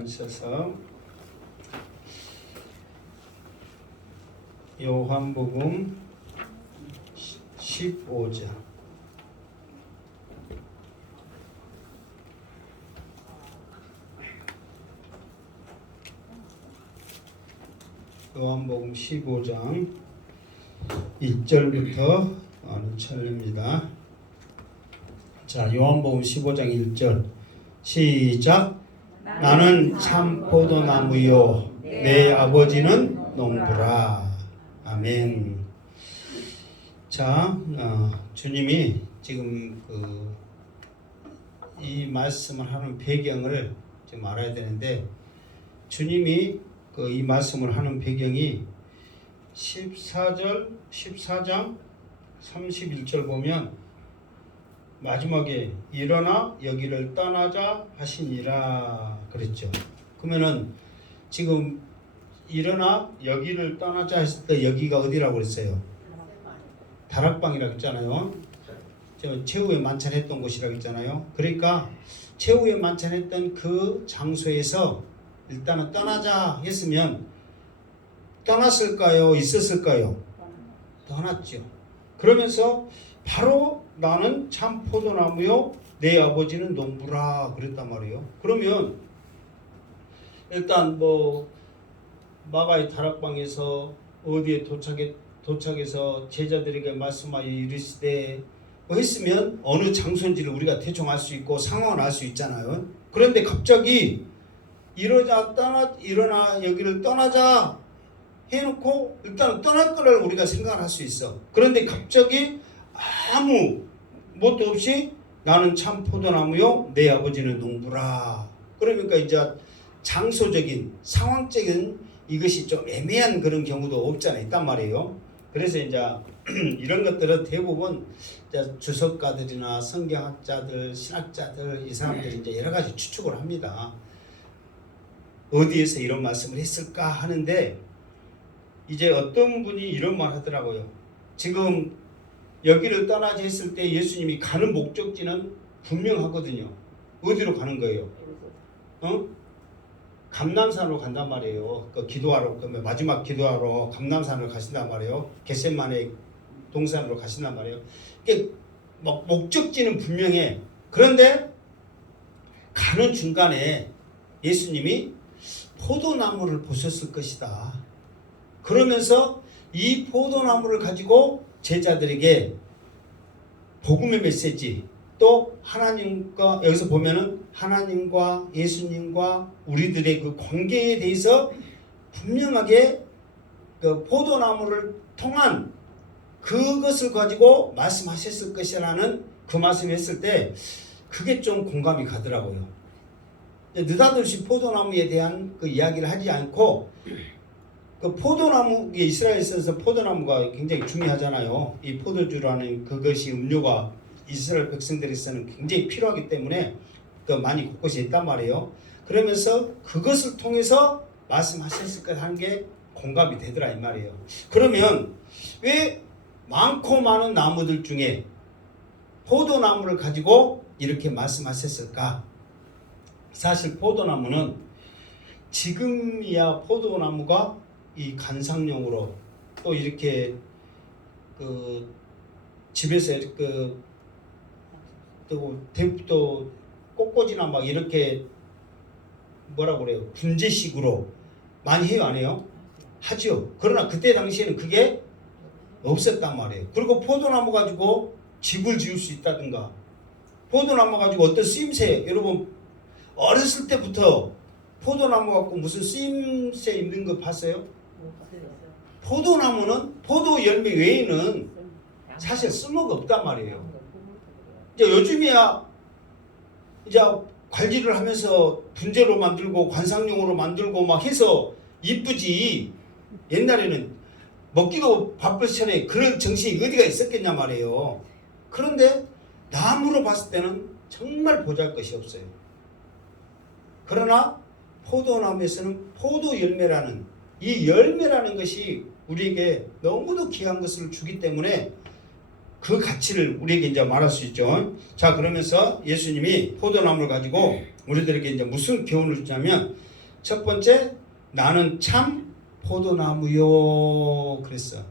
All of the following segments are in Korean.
앉으셔서 요한복음 15장 요한복음 15장 1절부터 어느 철입니다. 자, 요한복음 15장 1절 시작. 나는 참 포도나무요 내 아버지는 농부라. 아멘. 자, 주님이 지금 이 말씀을 하는 배경을 좀 알아야 되는데, 주님이 이 말씀을 하는 배경이 14장 31절 보면 마지막에 일어나 여기를 떠나자 하시니라 그랬죠. 그러면은 지금 일어나 여기를 떠나자 했을 때 여기가 어디라고 그랬어요? 다락방이라고 했잖아요. 최후에 만찬했던 곳이라고 했잖아요. 그러니까 최후에 만찬했던 그 장소에서 일단은 떠나자 했으면 떠났을까요? 있었을까요? 떠났죠. 그러면서 바로 나는 참 포도나무요 내 아버지는 농부라 그랬단 말이에요. 그러면 일단 마가의 다락방에서 어디에 도착해서 제자들에게 말씀하여 이르시되 했으면 어느 장소인지를 우리가 대충 알 수 있고 상황을 알 수 있잖아요. 그런데 갑자기 일어나 여기를 떠나자 해놓고 일단 떠날 거를 우리가 생각을 할 수 있어. 그런데 갑자기 아무 뭣도 없이 나는 참 포도나무요 내 아버지는 농부라. 그러니까 이제 장소적인 상황적인 이것이 좀 애매한 그런 경우도 없잖아요. 있단 말이에요. 그래서 이제 이런 것들은 대부분 이제 주석가들이나 성경학자들, 신학자들 이 사람들이 이제 여러 가지 추측을 합니다. 어디에서 이런 말씀을 했을까 하는데, 이제 어떤 분이 이런 말 하더라고요. 지금 여기를 떠나자 했을 때 예수님이 가는 목적지는 분명하거든요. 어디로 가는 거예요? 감람산으로 간단 말이에요. 기도하러, 마지막 기도하러 감람산을 가신단 말이에요. 겟세마네 동산으로 가신단 말이에요. 이게 목적지는 분명해. 그런데 가는 중간에 예수님이 포도나무를 보셨을 것이다. 그러면서 이 포도나무를 가지고 제자들에게 복음의 메시지, 또 하나님과, 여기서 보면은 하나님과 예수님과 우리들의 그 관계에 대해서 분명하게 그 포도나무를 통한 그것을 가지고 말씀하셨을 것이라는 그 말씀을 했을 때 그게 좀 공감이 가더라고요. 느닷없이 포도나무에 대한 그 이야기를 하지 않고, 그 포도나무, 이스라엘에 있어서 포도나무가 굉장히 중요하잖아요. 이 포도주라는 그것이 음료가 이스라엘 백성들에서는 굉장히 필요하기 때문에 많이 곳곳에 있단 말이에요. 그러면서 그것을 통해서 말씀하셨을 것 하는 게 공감이 되더라 이 말이에요. 그러면 왜 많고 많은 나무들 중에 포도나무를 가지고 이렇게 말씀하셨을까? 사실 포도나무는 지금이야 포도나무가 이 관상용으로 또 이렇게 집에서 또 꽃꽂이나 막 이렇게 뭐라고 그래요? 분재식으로 많이 해요, 안 해요? 하죠. 그러나 그때 당시에는 그게 없었단 말이에요. 그리고 포도나무 가지고 집을 지을 수 있다든가, 포도나무 가지고 어떤 쓰임새, 여러분 어렸을 때부터 포도나무 갖고 무슨 쓰임새 있는 거 봤어요? 포도나무는 포도 열매 외에는 사실 쓸모가 없단 말이에요. 이제 요즘이야 이제 관리를 하면서 분재로 만들고 관상용으로 만들고 막 해서 이쁘지, 옛날에는 먹기도 바쁠 시절에 그런 정신이 어디가 있었겠냐 말이에요. 그런데 나무로 봤을 때는 정말 보잘것이 없어요. 그러나 포도나무에서는 포도 열매라는 이 열매라는 것이 우리에게 너무도 귀한 것을 주기 때문에 그 가치를 우리에게 이제 말할 수 있죠. 자, 그러면서 예수님이 포도나무를 가지고 우리들에게 이제 무슨 교훈을 주냐면 첫 번째, 나는 참 포도나무요 그랬어.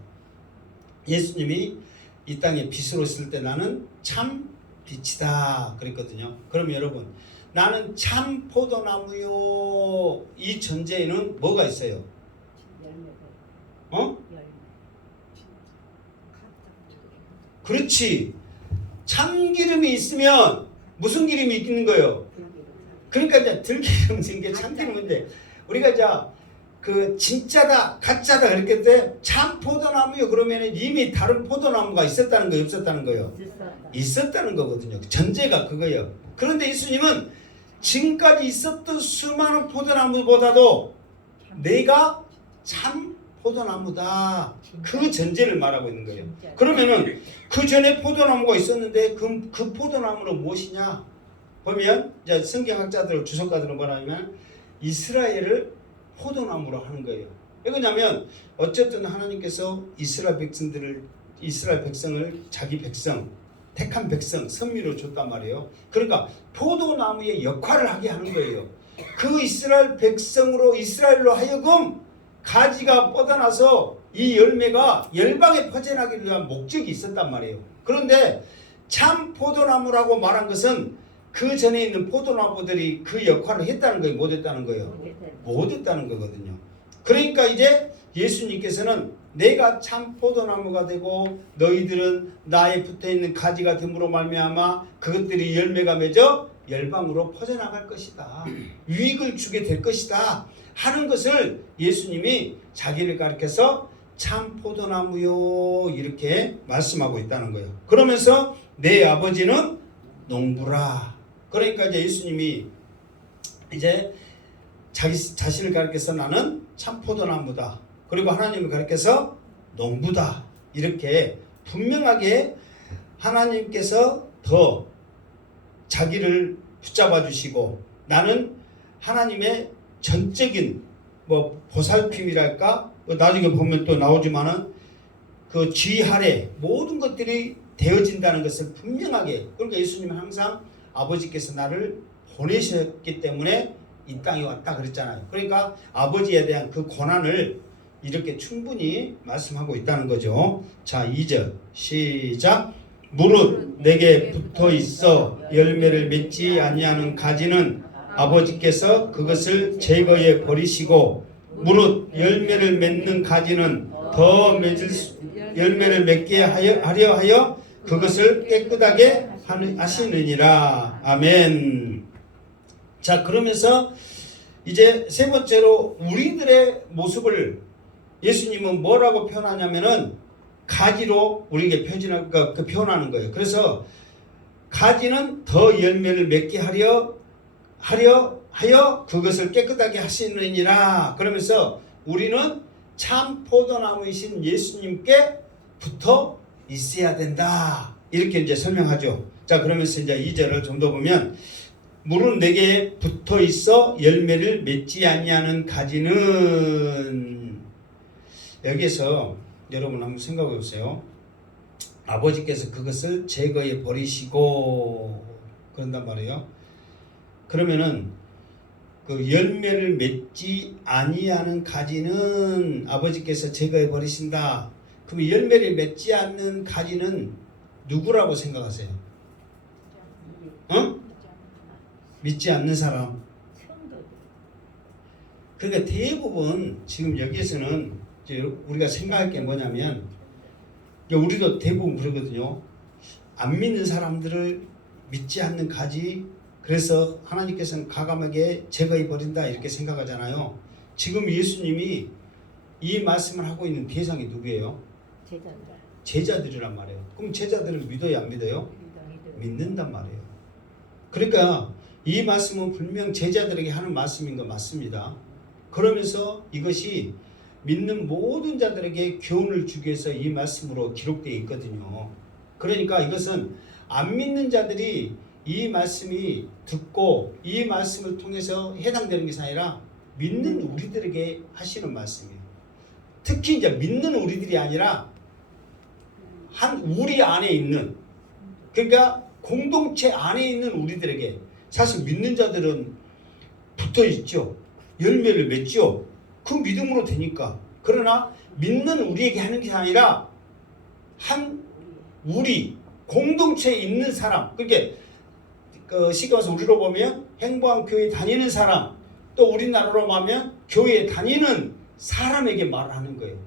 예수님이 이 땅에 빛으로 있을 때 나는 참 빛이다 그랬거든요. 그럼 여러분, 나는 참 포도나무요, 이 전제에는 뭐가 있어요? 어? 그렇지. 참기름이 있으면 무슨 기름이 있는 거예요? 그러니까 이제 들기름 쓴 게 참기름인데, 우리가 이제 그 진짜다 가짜다 그랬을 때 참 포도나무요 그러면 이미 다른 포도나무가 있었다는 거예요, 없었다는 거예요? 있었다는 거거든요. 전제가 그거예요. 그런데 예수님은 지금까지 있었던 수많은 포도나무보다도 내가 참 포도나무다, 그 전제를 말하고 있는 거예요. 그러면은 그 전에 포도나무가 있었는데 그 포도나무는 무엇이냐 보면, 이제 성경학자들 주석가들은 뭐라냐면 이스라엘을 포도나무로 하는 거예요. 왜 그러냐면 어쨌든 하나님께서 이스라엘 백성을 자기 백성, 택한 백성, 선미로 줬단 말이에요. 그러니까 포도나무의 역할을 하게 하는 거예요. 그 이스라엘 백성으로, 이스라엘로 하여금 가지가 뻗어나서 이 열매가 열방에 퍼져나기를 위한 목적이 있었단 말이에요. 그런데 참 포도나무라고 말한 것은 그 전에 있는 포도나무들이 그 역할을 했다는 거예요, 못 했다는 거예요? 못 했다는 거거든요. 그러니까 이제 예수님께서는 내가 참 포도나무가 되고 너희들은 나에 붙어있는 가지가 됨으로 말미암아 그것들이 열매가 맺어 열방으로 퍼져나갈 것이다, 유익을 주게 될 것이다 하는 것을 예수님이 자기를 가리켜서 참 포도나무요 이렇게 말씀하고 있다는 거예요. 그러면서 내 아버지는 농부라. 그러니까 이제 예수님이 이제 자기 자신을 가리켜서 나는 참 포도나무다, 그리고 하나님을 가리켜서 농부다, 이렇게 분명하게 하나님께서 더 자기를 붙잡아 주시고, 나는 하나님의 전적인 뭐 보살핌이랄까, 나중에 보면 또 나오지만은 그 쥐하래 모든 것들이 되어진다는 것을 분명하게, 그러니까 예수님은 항상 아버지께서 나를 보내셨기 때문에 이 땅에 왔다 그랬잖아요. 그러니까 아버지에 대한 그 권한을 이렇게 충분히 말씀하고 있다는 거죠. 자, 2절 시작. 무릇 내게 붙어 있어 열매를 맺지 아니하는 가지는 아버지께서 그것을 제거해 버리시고, 무릇 열매를 맺는 가지는 더 열매를 맺게 하려 하여 그것을 깨끗하게 하시느니라. 아멘. 자, 그러면서 이제 세 번째로 우리들의 모습을 예수님은 뭐라고 표현하냐면은 가지로 우리에게 표현하는 거예요. 그래서 가지는 더 열매를 맺게 하려 하여 그것을 깨끗하게 하시느니라. 그러면서 우리는 참 포도나무이신 예수님께 붙어 있어야 된다, 이렇게 이제 설명하죠. 자, 그러면서 이제 2절을 좀 더 보면, 무릇 내게 붙어 있어 열매를 맺지 아니하는 가지는, 여기에서 여러분 한번 생각해 보세요. 아버지께서 그것을 제거해 버리시고 그런단 말이에요. 그러면은 그 열매를 맺지 아니하는 가지는 아버지께서 제거해 버리신다. 그럼 열매를 맺지 않는 가지는 누구라고 생각하세요? 어? 믿지 않는 사람. 그러니까 대부분 지금 여기에서는 이제 우리가 생각할 게 뭐냐면, 우리도 대부분 그러거든요. 안 믿는 사람들을 믿지 않는 가지, 그래서 하나님께서는 가감하게 제거해 버린다, 이렇게 생각하잖아요. 지금 예수님이 이 말씀을 하고 있는 대상이 누구예요? 제자들이란 말이에요. 그럼 제자들을 믿어요, 안 믿어요? 믿는단 말이에요. 그러니까 이 말씀은 분명 제자들에게 하는 말씀인 거 맞습니다. 그러면서 이것이 믿는 모든 자들에게 교훈을 주기 위해서 이 말씀으로 기록되어 있거든요. 그러니까 이것은 안 믿는 자들이 이 말씀이 듣고 이 말씀을 통해서 해당되는 것이 아니라 믿는 우리들에게 하시는 말씀이에요. 특히 이제 믿는 우리들이 아니라 우리 안에 있는, 그러니까 공동체 안에 있는 우리들에게, 사실 믿는 자들은 붙어 있죠. 열매를 맺죠. 그 믿음으로 되니까. 그러나 믿는 우리에게 하는 게 아니라 우리 공동체에 있는 사람, 그게 쉽게 말해서 우리로 보면 행보한 교회 다니는 사람, 또 우리나라로 하면 교회에 다니는 사람에게 말하는 거예요.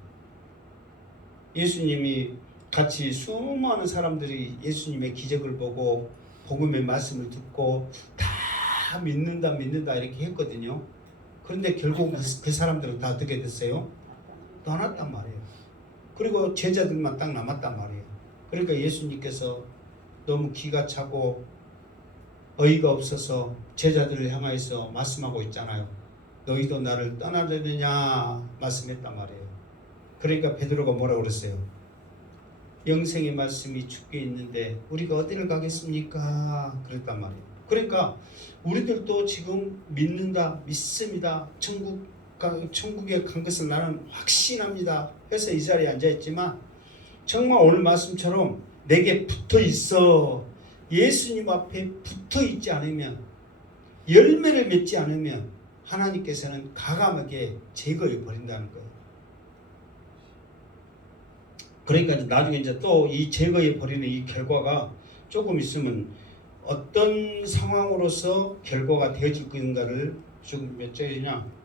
예수님이 같이 수많은 사람들이 예수님의 기적을 보고 복음의 말씀을 듣고 다 믿는다 이렇게 했거든요. 그런데 결국 그 사람들은 다 어떻게 됐어요? 떠났단 말이에요. 그리고 제자들만 딱 남았단 말이에요. 그러니까 예수님께서 너무 기가 차고 어이가 없어서 제자들을 향하여서 말씀하고 있잖아요. 너희도 나를 떠나려느냐 말씀했단 말이에요. 그러니까 베드로가 뭐라고 그랬어요? 영생의 말씀이 주께 있는데 우리가 어디를 가겠습니까? 그랬단 말이에요. 그러니까 우리들도 지금 믿습니다. 천국에 간 것을 나는 확신합니다. 해서 이 자리에 앉아있지만 정말 오늘 말씀처럼 내게 붙어 있어. 예수님 앞에 붙어 있지 않으면, 열매를 맺지 않으면 하나님께서는 과감하게 제거해 버린다는 거예요. 그러니까 나중에 이제 또 이 제거해 버리는 이 결과가 조금 있으면 어떤 상황으로서 결과가 되어질 건가를 지금 몇 절이냐?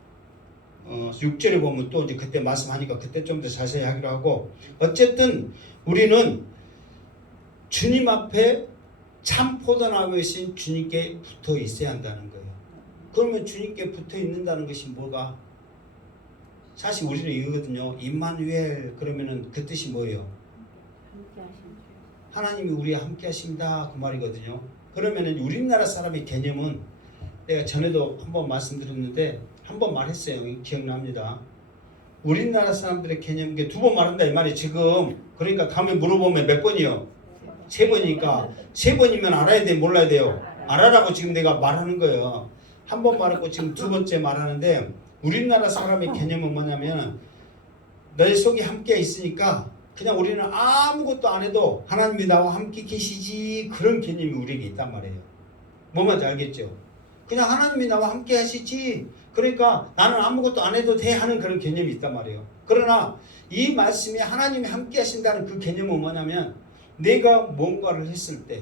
6절에 보면 또 이제 그때 말씀하니까 그때 좀 더 자세히 하기로 하고, 어쨌든 우리는 주님 앞에 참 포도나무이신 주님께 붙어 있어야 한다는 거예요. 그러면 주님께 붙어 있는다는 것이 뭐가? 사실 우리는 이거거든요. 임마누엘 그러면은 그 뜻이 뭐예요? 하나님이 우리와 함께 하신다 그 말이거든요. 그러면은 우리나라 사람의 개념은 내가 전에도 한번 말씀드렸는데 한번 말했어요. 기억납니다. 우리나라 사람들의 개념, 게 두 번 말한다 이 말이 지금. 그러니까 다음에 물어보면 몇 번이요? 3번이니까 3번이면 알아야 돼, 몰라야 돼요? 알아라고 지금 내가 말하는 거예요. 한 번 말하고 지금 두 번째 말하는데, 우리나라 사람의 개념은 뭐냐면 내 속에 함께 있으니까 그냥 우리는 아무것도 안 해도 하나님이 나와 함께 계시지, 그런 개념이 우리에게 있단 말이에요. 뭐 말인지 알겠죠? 그냥 하나님이 나와 함께 하시지, 그러니까 나는 아무것도 안 해도 돼 하는 그런 개념이 있단 말이에요. 그러나 이 말씀이 하나님이 함께 하신다는 그 개념은 뭐냐면, 내가 뭔가를 했을 때,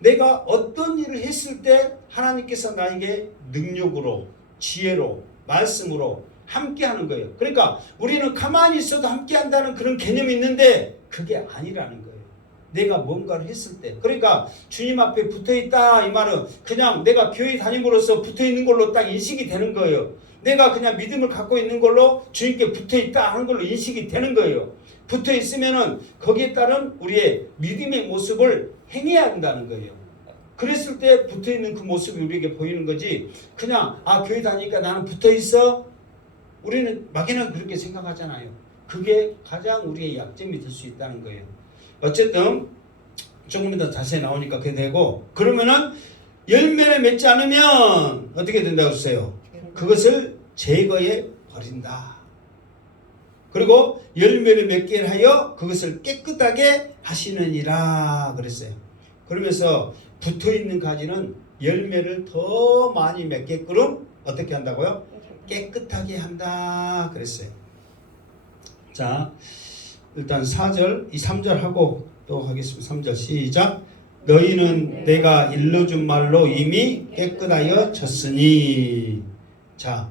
내가 어떤 일을 했을 때 하나님께서 나에게 능력으로, 지혜로, 말씀으로 함께 하는 거예요. 그러니까 우리는 가만히 있어도 함께 한다는 그런 개념이 있는데 그게 아니라는 거예요. 내가 뭔가를 했을 때. 그러니까 주님 앞에 붙어 있다 이 말은 그냥 내가 교회 다님으로써 붙어 있는 걸로 딱 인식이 되는 거예요. 내가 그냥 믿음을 갖고 있는 걸로 주님께 붙어 있다 하는 걸로 인식이 되는 거예요. 붙어 있으면은 거기에 따른 우리의 믿음의 모습을 행해야 한다는 거예요. 그랬을 때 붙어 있는 그 모습이 우리에게 보이는 거지, 그냥 교회 다니니까 나는 붙어 있어. 우리는 막연하게 그렇게 생각하잖아요. 그게 가장 우리의 약점이 될 수 있다는 거예요. 어쨌든 조금 더 자세히 나오니까 그게 되고, 그러면은 열매를 맺지 않으면 어떻게 된다고 했어요? 그것을 제거해 버린다. 그리고 열매를 맺게 하여 그것을 깨끗하게 하시느니라 그랬어요. 그러면서 붙어있는 가지는 열매를 더 많이 맺게끔 어떻게 한다고요? 깨끗하게 한다 그랬어요. 자, 일단 4절, 이 3절 하고 또 하겠습니다. 3절 시작. 너희는 내가 일러준 말로 이미 깨끗하여 졌으니. 자,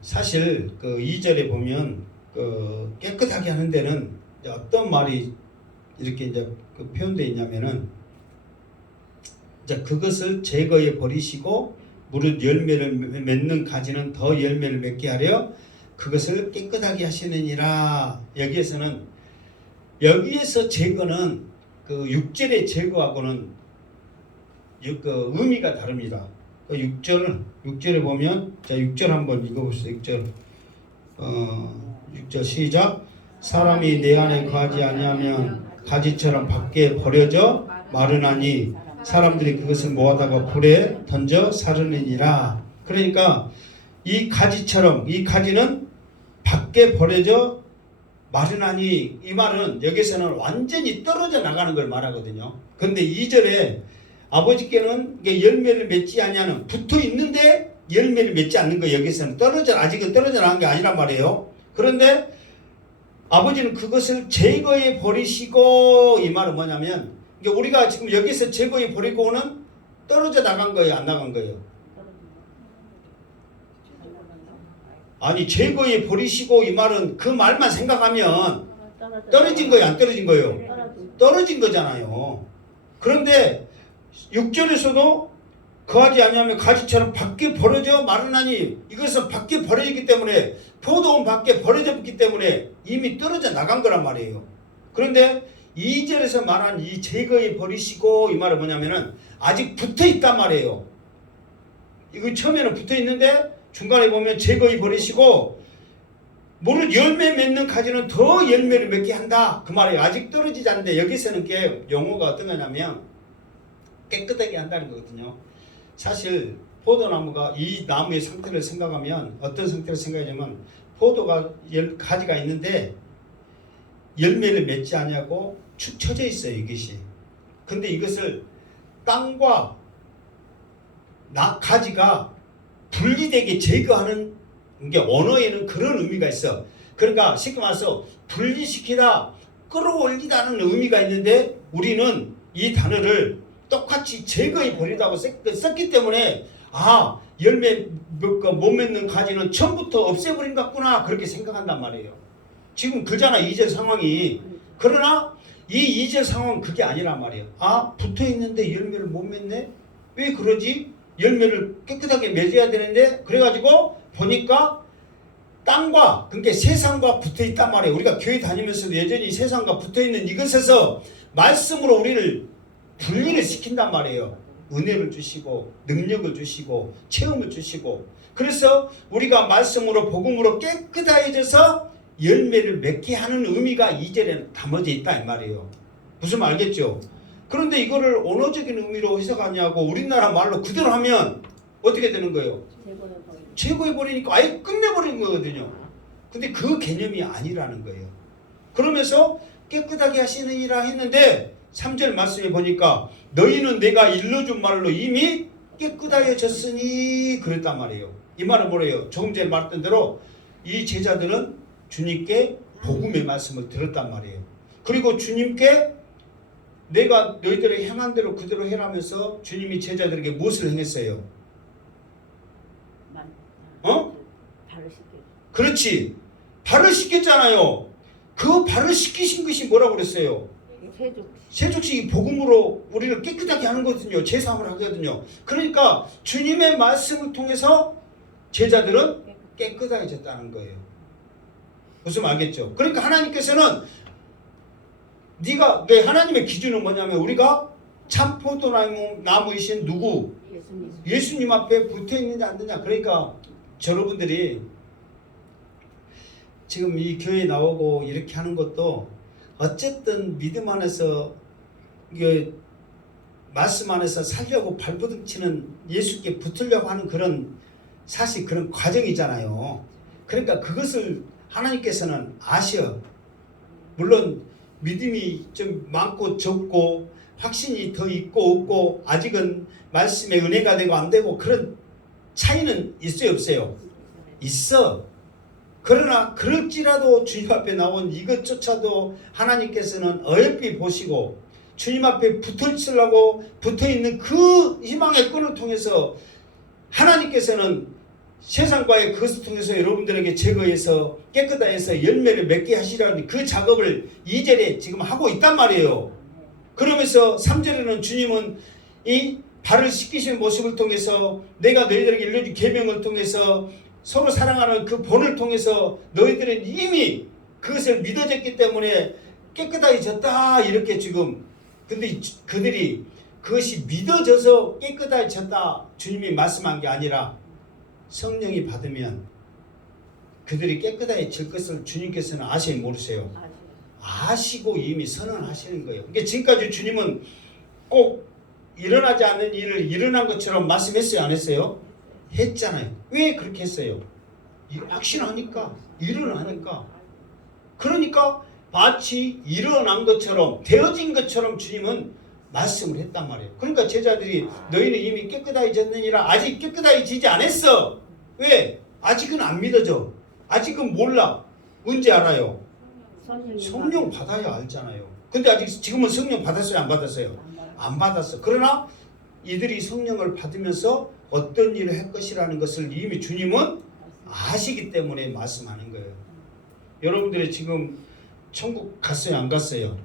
사실 그 2절에 보면 그 깨끗하게 하는 데는 어떤 말이 이렇게 이제 그 표현되어 있냐면은, 이제 그것을 제거해 버리시고 무릇 열매를 맺는 가지는 더 열매를 맺게 하려 그것을 깨끗하게 하시느니라. 여기에서 제거는 그 6절의 제거하고는 그 의미가 다릅니다. 그 6절에 보면, 자 6절 한번 읽어보세요. 6절 시작. 사람이 내 안에 거하지 아니하면 가지처럼 밖에 버려져 마르나니 사람들이 그것을 모아다가 불에 던져 사르느니라. 그러니까 이 가지처럼, 이 가지는 밖에 버려져 마르나니, 이 말은 여기서는 완전히 떨어져 나가는 걸 말하거든요. 그런데 2절에 아버지께는 열매를 맺지 아니하는, 붙어 있는데 열매를 맺지 않는 거 여기서는 아직은 떨어져 나간 게 아니란 말이에요. 그런데 아버지는 그것을 제거해 버리시고, 이 말은 뭐냐면 우리가 지금 여기서 제거해 버리고는 떨어져 나간 거예요, 안 나간 거예요? 아니, 제거해 버리시고 이 말은 그 말만 생각하면 떨어진 거예요, 안 떨어진 거예요? 떨어진 거잖아요. 그런데 6절에서도 거하지 아니하면 가지처럼 밖에 버려져 마르나니, 이것은 밖에 버려지기 때문에, 포도원 밖에 버려졌기 때문에 이미 떨어져 나간 거란 말이에요. 그런데 2절에서 말한 이 제거해 버리시고, 이 말은 뭐냐면은 아직 붙어 있단 말이에요. 이거 처음에는 붙어 있는데 중간에 보면 제거해 버리시고, 무릇 열매 맺는 가지는 더 열매를 맺게 한다, 그 말이에요. 아직 떨어지지 않는데, 여기서는 용어가 어떤 거냐면 깨끗하게 한다는 거거든요. 사실 포도나무가 이 나무의 상태를 생각하면 어떤 상태를 생각하냐면, 포도가 가지가 있는데 열매를 맺지 않냐고 축 처져 있어요, 이것이. 근데 이것을 땅과 가지가 분리되게 제거하는 게 언어에는 그런 의미가 있어. 그러니까 쉽게 말해서 분리시키다, 끌어올리다는 의미가 있는데, 우리는 이 단어를 똑같이 제거해 버리다고 썼기 때문에, 아, 열매 못 맺는 가지는 처음부터 없애버린 것 같구나, 그렇게 생각한단 말이에요. 지금 그잖아, 2절 상황이. 그러나 이 2절 상황은 그게 아니란 말이에요. 아, 붙어있는데 열매를 못 맺네? 왜 그러지? 열매를 깨끗하게 맺어야 되는데. 그래가지고 보니까 땅과, 그러니까 세상과 붙어있단 말이에요. 우리가 교회 다니면서도 여전히 세상과 붙어있는 이것에서 말씀으로 우리를 분리를 시킨단 말이에요. 은혜를 주시고 능력을 주시고 체험을 주시고, 그래서 우리가 말씀으로 복음으로 깨끗해져서 열매를 맺게 하는 의미가 2절에 담아져 있다, 이 말이에요. 무슨 말 알겠죠? 그런데 이거를 언어적인 의미로 해석하냐고 우리나라 말로 그대로 하면 어떻게 되는 거예요? 제거해버리니까 아예 끝내버린 거거든요. 근데 그 개념이 아니라는 거예요. 그러면서 깨끗하게 하시느니라 했는데 3절 말씀에 보니까 너희는 내가 일러준 말로 이미 깨끗하여졌으니 그랬단 말이에요. 이 말은 뭐래요? 조금 전에 말했던 대로 이 제자들은 주님께 복음의 말씀을 들었단 말이에요. 그리고 주님께 내가 너희들의 행한 대로 그대로 해라면서 주님이 제자들에게 무엇을 행했어요? 그렇지, 발을 씻겼잖아요. 그 발을 씻기신 것이 뭐라고 그랬어요? 세족식이 복음으로 우리를 깨끗하게 하는 거거든요. 제사함을 하거든요. 그러니까 주님의 말씀을 통해서 제자들은 깨끗해졌다는 거예요. 무슨 알겠죠? 그러니까 하나님께서는 하나님의 기준은 뭐냐면, 우리가 참 포도나무이신 누구? 예수님 앞에 붙어있는지 안 되냐. 그러니까 여러분들이 지금 이 교회에 나오고 이렇게 하는 것도 어쨌든 믿음 안에서, 말씀 안에서 살려고 발버둥치는, 예수께 붙으려고 하는 그런, 사실 그런 과정이잖아요. 그러니까 그것을 하나님께서는 아셔. 물론 믿음이 좀 많고 적고 확신이 더 있고 없고 아직은 말씀에 은혜가 되고 안 되고 그런 차이는 있어요, 없어요? 있어. 그러나 그럴지라도 주님 앞에 나온 이것조차도 하나님께서는 어여삐 보시고 주님 앞에 붙어있으려고 붙어있는 그 희망의 끈을 통해서 하나님께서는 세상과의 그것을 통해서 여러분들에게 제거해서 깨끗하여서 열매를 맺게 하시라는 그 작업을 2절에 지금 하고 있단 말이에요. 그러면서 3절에는 주님은 이 발을 씻기시는 모습을 통해서 내가 너희들에게 일러준 계명을 통해서 서로 사랑하는 그 본을 통해서 너희들은 이미 그것을 믿어졌기 때문에 깨끗해졌다, 이렇게 지금. 근데 그들이 그것이 믿어져서 깨끗해졌다 주님이 말씀한 게 아니라 성령이 받으면 그들이 깨끗해질 것을 주님께서는 아세요, 모르세요? 아시고 이미 선언하시는 거예요. 그러니까 지금까지 주님은 꼭 일어나지 않는 일을 일어난 것처럼 말씀했어요, 안 했어요? 했잖아요. 왜 그렇게 했어요? 확신하니까, 일어나니까. 그러니까 마치 일어난 것처럼, 되어진 것처럼 주님은 말씀을 했단 말이에요. 그러니까 제자들이 너희는 이미 깨끗해졌느니라 아직 깨끗해지지 않았어. 왜? 아직은 안 믿어져. 아직은 몰라. 언제 알아요? 성령 받아야 알잖아요. 근데 아직 지금은 성령 받았어요? 안 받았어요? 안 받았어. 그러나 이들이 성령을 받으면서 어떤 일을 할 것이라는 것을 이미 주님은 아시기 때문에 말씀하는 거예요. 여러분들이 지금 천국 갔어요? 안 갔어요?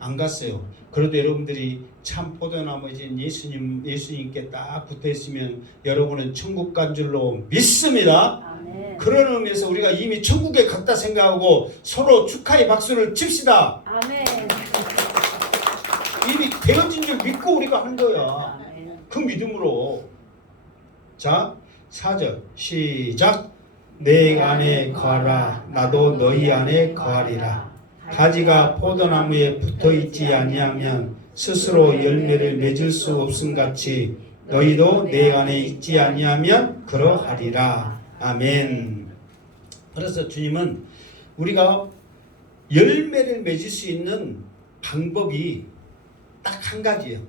안 갔어요. 그래도 여러분들이 참 포도나무진 예수님께 딱 붙어 있으면 여러분은 천국 간 줄로 믿습니다. 아멘. 그런 의미에서 우리가 이미 천국에 갔다 생각하고 서로 축하의 박수를 칩시다. 아멘. 이미 되어진 줄 믿고 우리가 한 거야. 아멘. 그 믿음으로. 자, 4절 시작. 내 안에 거하라 나도 너희 안에 거하리라. 가지가 포도나무에 붙어있지 아니하면 스스로 열매를 맺을 수 없음같이 너희도 내 안에 있지 아니하면 그러하리라. 아멘. 그래서 주님은 우리가 열매를 맺을 수 있는 방법이 딱 한 가지예요.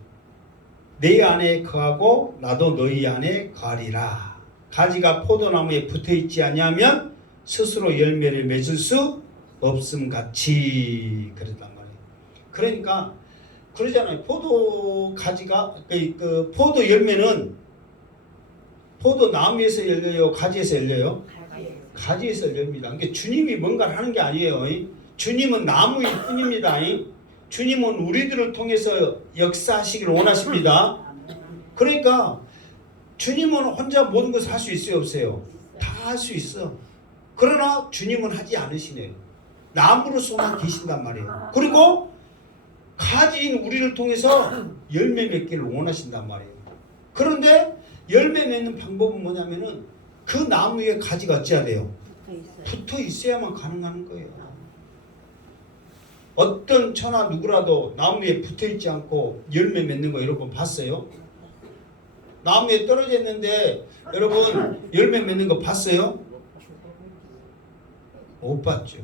내 안에 거하고 나도 너희 안에 거하리라. 가지가 포도나무에 붙어있지 아니하면 스스로 열매를 맺을 수 없음같이 그랬단 말이에요. 그러니까 그러잖아요. 포도 가지가 그 포도 열매는 포도 나무에서 열려요, 가지에서 열려요? 가지에서 열립니다. 그러니까 주님이 뭔가를 하는 게 아니에요. 주님은 나무일 뿐입니다. 주님은 우리들을 통해서 역사하시기를 원하십니다. 그러니까 주님은 혼자 모든 것을 할 수 있어요, 없어요? 다 할 수 있어. 그러나 주님은 하지 않으시네요. 나무로서만 계신단 말이에요. 그리고 가지인 우리를 통해서 열매 맺기를 원하신단 말이에요. 그런데 열매 맺는 방법은 뭐냐면은 그 나무 위에 가지가 어찌해야 돼요? 붙어 있어야만 가능한 거예요. 어떤 천하 누구라도 나무 위에 붙어 있지 않고 열매 맺는 거 여러분 봤어요? 나무에 떨어져 있는데 여러분 열매 맺는 거 봤어요? 못 봤죠.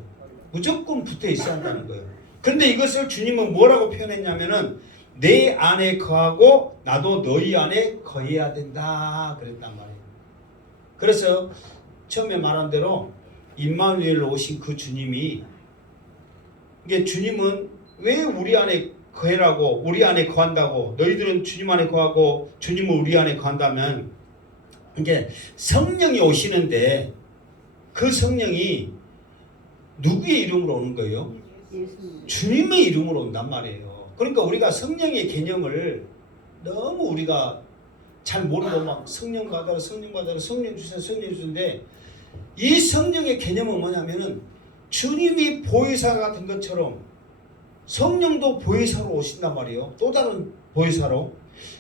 무조건 붙어 있어야 한다는 거예요. 그런데 이것을 주님은 뭐라고 표현했냐면은 내 안에 거하고 나도 너희 안에 거해야 된다 그랬단 말이에요. 그래서 처음에 말한 대로 임마누엘로 오신 그 주님이 이게 주님은 왜 우리 안에 거해라고 우리 안에 거한다고 너희들은 주님 안에 거하고 주님은 우리 안에 거한다면 이게 성령이 오시는데 그 성령이 누구의 이름으로 오는 거예요? 주님의 이름으로 온단 말이에요. 그러니까 우리가 성령의 개념을 너무 우리가 잘 모르고 막 성령 받아라 성령 받아라 성령 주세요 성령 주세요인데 이 성령의 개념은 뭐냐면은 주님이 보혜사 같은 것처럼 성령도 보혜사로 오신단 말이에요. 또 다른 보혜사로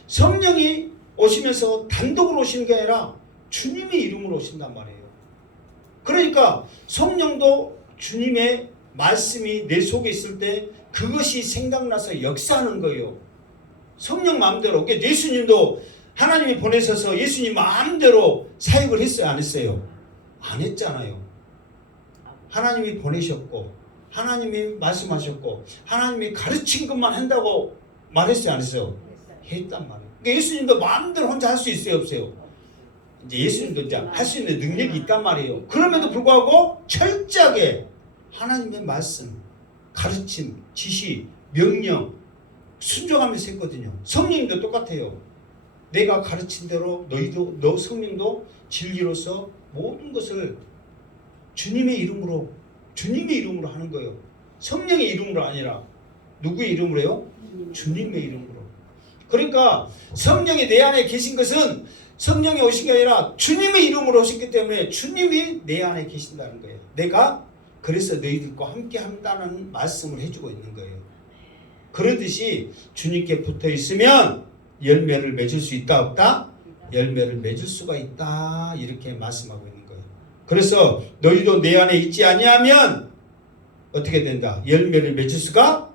성령이 오시면서 단독으로 오시는 게 아니라 주님의 이름으로 오신단 말이에요. 그러니까 성령도 주님의 말씀이 내 속에 있을 때 그것이 생각나서 역사하는 거예요. 성령 마음대로. 그러니까 예수님도 하나님이 보내셔서 예수님 마음대로 사역을 했어요? 안 했어요? 안 했잖아요. 하나님이 보내셨고 하나님이 말씀하셨고 하나님이 가르친 것만 한다고 말했어요? 안 했어요? 했단 말이에요. 그러니까 예수님도 마음대로 혼자 할 수 있어요? 없어요? 이제 예수님도 이제 할 수 있는 능력이 있단 말이에요. 그럼에도 불구하고 철저하게 하나님의 말씀, 가르침, 지시, 명령 순종하면서 했거든요. 성령님도 똑같아요. 내가 가르친 대로 너 성령도 진리로서 모든 것을 주님의 이름으로 하는 거예요. 성령의 이름으로 아니라 누구의 이름으로요? 주님의 이름으로. 그러니까 성령이 내 안에 계신 것은 성령이 오신 게 아니라 주님의 이름으로 오셨기 때문에 주님이 내 안에 계신다는 거예요. 내가 그래서 너희들과 함께 한다는 말씀을 해주고 있는 거예요. 그러듯이 주님께 붙어 있으면 열매를 맺을 수 있다 없다? 열매를 맺을 수가 있다 이렇게 말씀하고 있는 거예요. 그래서 너희도 내 안에 있지 아니하면 어떻게 된다? 열매를 맺을 수가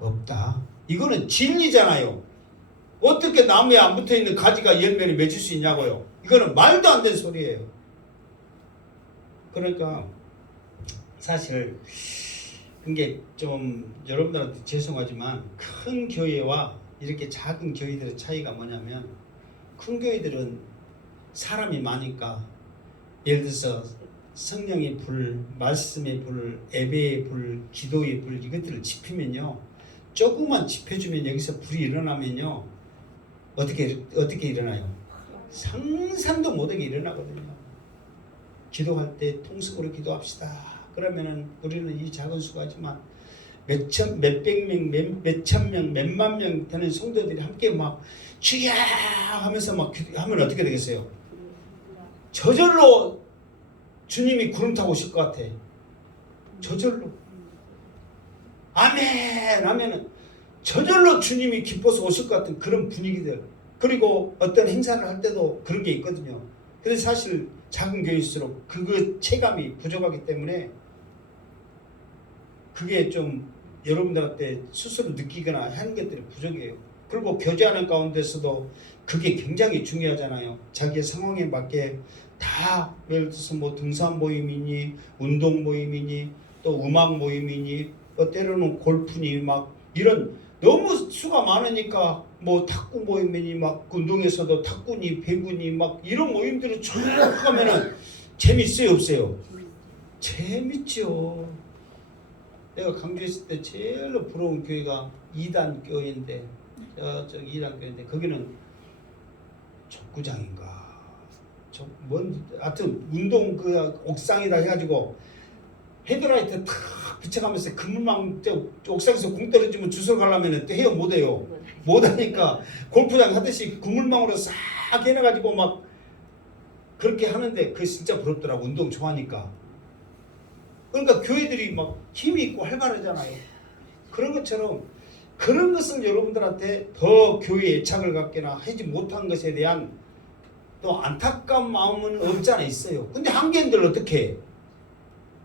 없다. 이거는 진리잖아요. 어떻게 나무에 안 붙어있는 가지가 열매를 맺을 수 있냐고요. 이거는 말도 안 되는 소리예요. 그러니까 사실 이게 좀 여러분들한테 죄송하지만 큰 교회와 이렇게 작은 교회들의 차이가 뭐냐면 큰 교회들은 사람이 많으니까 예를 들어서 성령의 불, 말씀의 불, 예배의 불, 기도의 불 이것들을 지피면요. 조금만 지펴주면 여기서 불이 일어나면요. 어떻게 일어나요? 상상도 못하게 일어나거든요. 기도할 때 통성으로 기도합시다. 그러면은 우리는 이 작은 수가지만 몇백 명, 몇천 명, 몇만 명 되는 성도들이 함께 막 주야 하면서 막 하면 어떻게 되겠어요? 저절로 주님이 구름 타고 오실 것 같아. 저절로. 아멘 하면은 저절로 주님이 기뻐서 오실 것 같은 그런 분위기들. 그리고 어떤 행사를 할 때도 그런 게 있거든요. 근데 사실 작은 교회일수록 그 체감이 부족하기 때문에 그게 좀 여러분들한테 스스로 느끼거나 하는 것들이 부족해요. 그리고 교제하는 가운데서도 그게 굉장히 중요하잖아요. 자기의 상황에 맞게 다 예를 들어서 뭐 등산 모임이니 운동 모임이니 또 음악 모임이니 또 때로는 골프니 막 이런 너무 수가 많으니까 뭐 탁구 모임이니 막 운동에서도 탁구니 배구니 막 이런 모임들을 쭉 하면은 재밌어요 없어요? 재밌죠. 내가 강주에 있을 때 제일로 부러운 교회가 2단 교회인데 저쪽 2단 교회인데 거기는 족구장인가 하여튼 운동 그 옥상에다 해가지고 헤드라이트 탁 비춰가면서 그물망 옥상에서 공 떨어지면 주워 가려면 또 해요 못해요 못하니까 골프장 하듯이 그물망으로 싹 해놔가지고 막 그렇게 하는데 그게 진짜 부럽더라고. 운동 좋아하니까. 그러니까 교회들이 막 힘이 있고 활발하잖아요. 그런 것처럼 그런 것을 여러분들한테 더 교회에 애착을 갖거나 하지 못한 것에 대한 또 안타까운 마음은 없지 않아 있어요. 근데 한국인들 어떻게 해?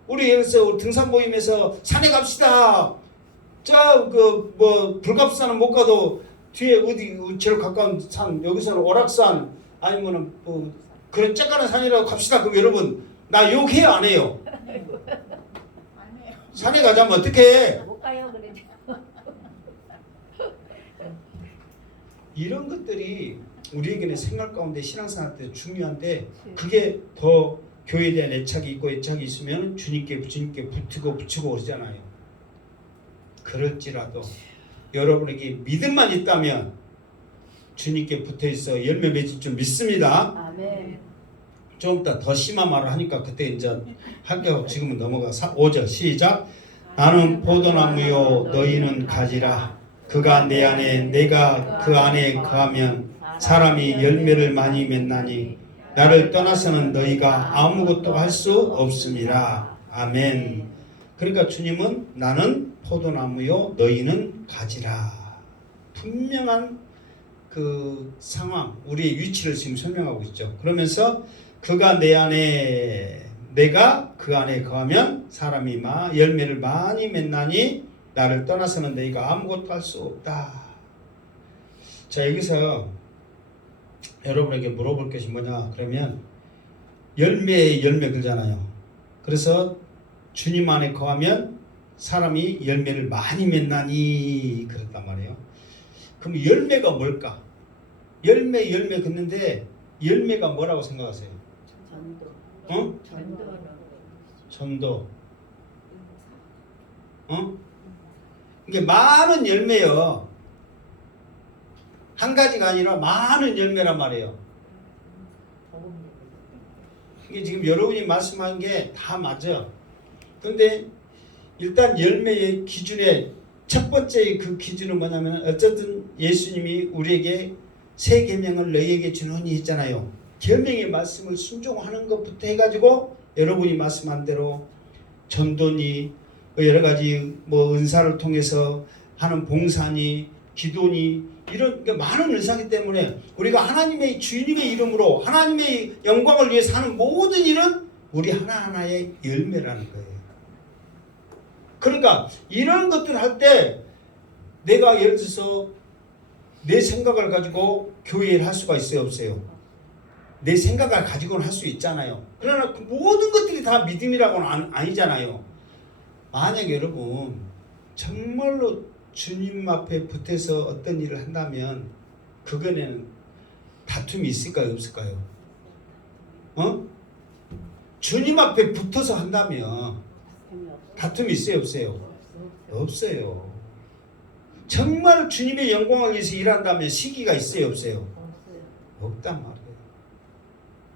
우리 예를 들어서 등산 모임에서 산에 갑시다. 저 그 뭐 불갑산은 못 가도 뒤에 어디 제일 가까운 산 여기서는 오락산 아니면은 뭐 그런 쬐까는 산이라고 갑시다. 그럼 여러분 나 욕해요 안 해요? 안 해요. 산에 가자면 어떻게 해? 못 가요 그래. 이런 것들이 우리에게는 생활 가운데 신앙생활 때 중요한데 그게 더 교회에 대한 애착이 있고 애착이 있으면 주님께 붙고 붙이고 오잖아요. 그럴지라도 여러분에게 믿음만 있다면 주님께 붙어있어 열매 맺을 줄 믿습니다. 아멘. 좀 이따 더 심한 말을 하니까 그때 이제 할게요. 지금은 넘어가 5절 시작. 나는 포도나무요 너희는 가지라. 그가 내 안에 내가 그 안에 거하면 사람이 열매를 많이 맺나니 나를 떠나서는 너희가 아무것도 할 수 없습니다. 아멘. 그러니까 주님은 나는 포도나무요 너희는 가지라. 분명한 그 상황 우리의 위치를 지금 설명하고 있죠. 그러면서 그가 내 안에 내가 그 안에 거하면 사람이 열매를 많이 맺나니 나를 떠나서는 너희가 아무것도 할 수 없다. 자 여기서 여러분에게 물어볼 것이 뭐냐 그러면 열매 그러잖아요. 그래서 주님 안에 거하면 사람이 열매를 많이 맺나니 그랬단 말이에요. 그럼 열매가 뭘까? 열매 긋는데 열매가 뭐라고 생각하세요? 전도. 어? 전도. 어? 이게 많은 열매요. 한 가지가 아니라 많은 열매란 말이에요. 이게 지금 여러분이 말씀한 게 다 맞아. 근데 일단 열매의 기준에 첫 번째 그 기준은 뭐냐면 어쨌든 예수님이 우리에게 새 계명을 너희에게 주노니 했잖아요. 계명의 말씀을 순종하는 것부터 해가지고 여러분이 말씀한 대로 전도니 여러 가지 뭐 은사를 통해서 하는 봉사니 기도니 이런 많은 은사이기 때문에 우리가 하나님의 주님의 이름으로 하나님의 영광을 위해서 하는 모든 일은 우리 하나하나의 열매라는 거예요. 그러니까 이런 것들을 할 때 내가 예를 들어서 내 생각을 가지고 교회를 할 수가 있어요 없어요? 내 생각을 가지고는 할 수 있잖아요. 그러나 그 모든 것들이 다 믿음이라고는 아니잖아요. 만약 여러분 정말로 주님 앞에 붙어서 어떤 일을 한다면 그거는 다툼이 있을까요, 없을까요? 주님 앞에 붙어서 한다면 다툼이 있어요, 없어요? 없어요. 정말 주님의 영광을 위해서 일한다면 시기가 있어요, 없어요? 없단 말이에요.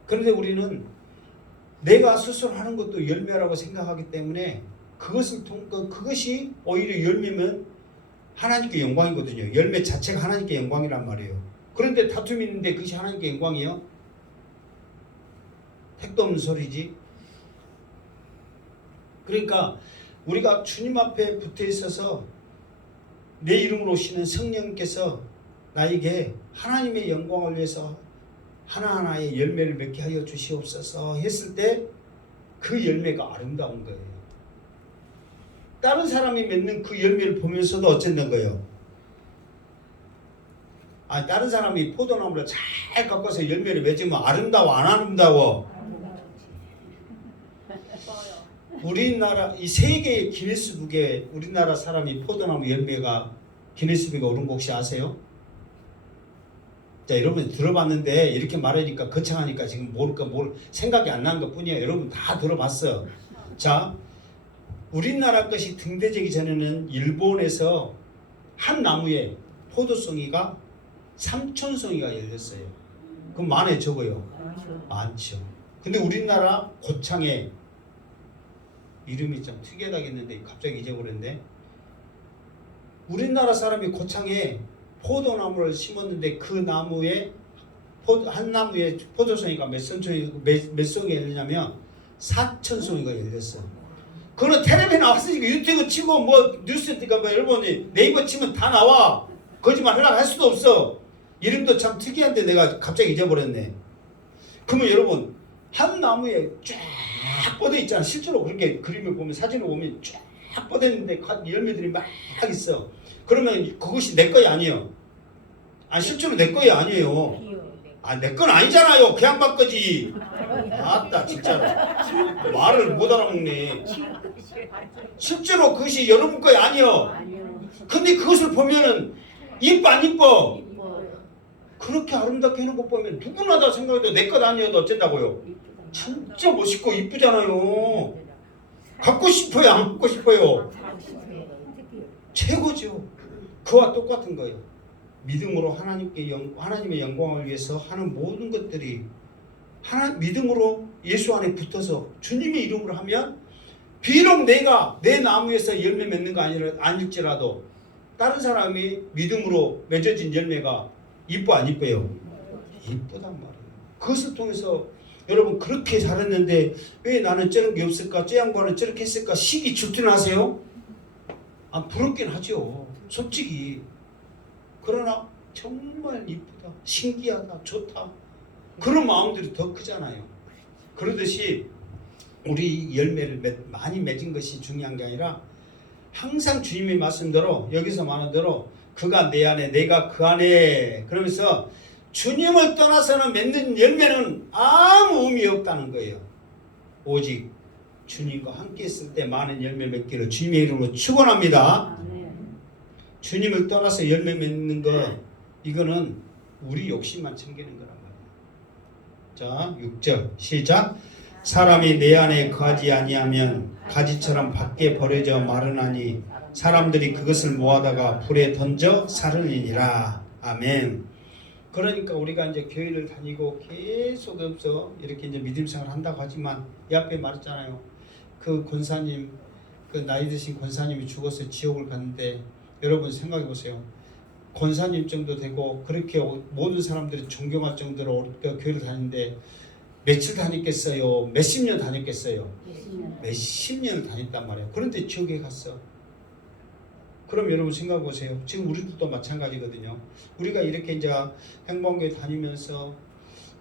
그런데 우리는 내가 스스로 하는 것도 열매라고 생각하기 때문에 그것이 오히려 열매면 하나님께 영광이거든요. 열매 자체가 하나님께 영광이란 말이에요. 그런데 다툼이 있는데 그것이 하나님께 영광이요? 택도 없는 소리지. 그러니까 우리가 주님 앞에 붙어 있어서 내 이름으로 오시는 성령께서 나에게 하나님의 영광을 위해서 하나하나의 열매를 맺게 하여 주시옵소서 했을 때 그 열매가 아름다운 거예요. 다른 사람이 맺는 그 열매를 보면서도 어쨌는 거예요? 다른 사람이 포도나무를 잘 깎아서 열매를 맺으면 아름다워, 안 아름다워? 우리나라 이 세계의 기네스북에 우리나라 사람이 포도나무 열매가 기네스북에 오른 거 혹시 아세요? 자, 여러분 들어봤는데 이렇게 말하니까 거창하니까 지금 뭘 생각이 안 나는 것 뿐이에요. 여러분 다 들어봤어. 자, 우리나라 것이 등대되기 전에는 일본에서 한 나무에 포도송이가 3,000송이가 열렸어요. 그럼 많아요, 적어요? 많죠. 근데 우리나라 고창에 이름이 좀 특이하다겠는데 갑자기 잊어버렸는데, 우리나라 사람이 고창에 포도나무를 심었는데 그 나무에 한 나무에 포도송이가 몇 송이 열리냐면 4,000송이가 열렸어. 그거는 텔레비에 나왔으니까 유튜브 치고 뭐 뉴스 뭐 여러분이 네이버 치면 다 나와. 거짓말 하려고 할 수도 없어. 이름도 참 특이한데 내가 갑자기 잊어버렸네. 그러면 여러분 한 나무에 쫙 뻗어 있잖아. 실제로 그렇게 그림을 보면 사진을 보면 쫙 뻗어 있는데 열매들이 막 있어. 그러면 그것이 내 거야 아니에요? 실제로 내 거야 아니에요? 내 건 아니잖아요. 그 양반 거지. 아따 진짜로 말을 못 알아먹네. 실제로 그것이 여러분 거야 아니에요? 근데 그것을 보면은 이뻐 안 이뻐? 그렇게 아름답게 해놓은 것 보면 누구나 다 생각해도 내 것 아니어도 어쩐다고요? 진짜 멋있고 이쁘잖아요. 갖고 싶어요 안 갖고 싶어요? 최고죠. 그와 똑같은 거예요. 믿음으로 하나님의 영광을 위해서 하는 모든 것들이 믿음으로 예수 안에 붙어서 주님의 이름으로 하면 비록 내가 내 나무에서 열매 맺는 거 아닐지라도 다른 사람이 믿음으로 맺어진 열매가 이뻐 안 이뻐요? 이쁘단 말이에요. 그것을 통해서 여러분 그렇게 잘했는데 왜 나는 저런 게 없을까? 저 양반은 저렇게 했을까? 시기 질투나세요? 부럽긴 하죠. 솔직히. 그러나 정말 이쁘다, 신기하다, 좋다. 그런 마음들이 더 크잖아요. 그러듯이 우리 열매를 많이 맺은 것이 중요한 게 아니라 항상 주님의 말씀대로 여기서 말한 대로 그가 내 안에 내가 그 안에 그러면서 주님을 떠나서는 맺는 열매는 아무 의미 없다는 거예요. 오직 주님과 함께 있을 때 많은 열매 맺기를 주님의 이름으로 축원합니다. 주님을 떠나서 열매 맺는 거 이거는 우리 욕심만 챙기는 거란 말이에요. 자, 6절 시작. 사람이 내 안에 거하지 아니하면 가지처럼 밖에 버려져 마르나니 사람들이 그것을 모아다가 불에 던져 사르니라. 아멘. 그러니까 우리가 이제 교회를 다니고 계속 이렇게 이제 믿음 생활을 한다고 하지만 이 앞에 말했잖아요. 그 권사님, 그 나이 드신 권사님이 죽어서 지옥을 갔는데 여러분 생각해 보세요. 권사님 정도 되고 그렇게 모든 사람들이 존경할 정도로 교회를 다니는데 며칠 다녔겠어요? 몇십 년 다녔겠어요? 몇십 년을 다녔단 말이에요. 그런데 지옥에 갔어. 그럼 여러분 생각해 보세요. 지금 우리들도 마찬가지거든요. 우리가 이렇게 이제 행방교회 다니면서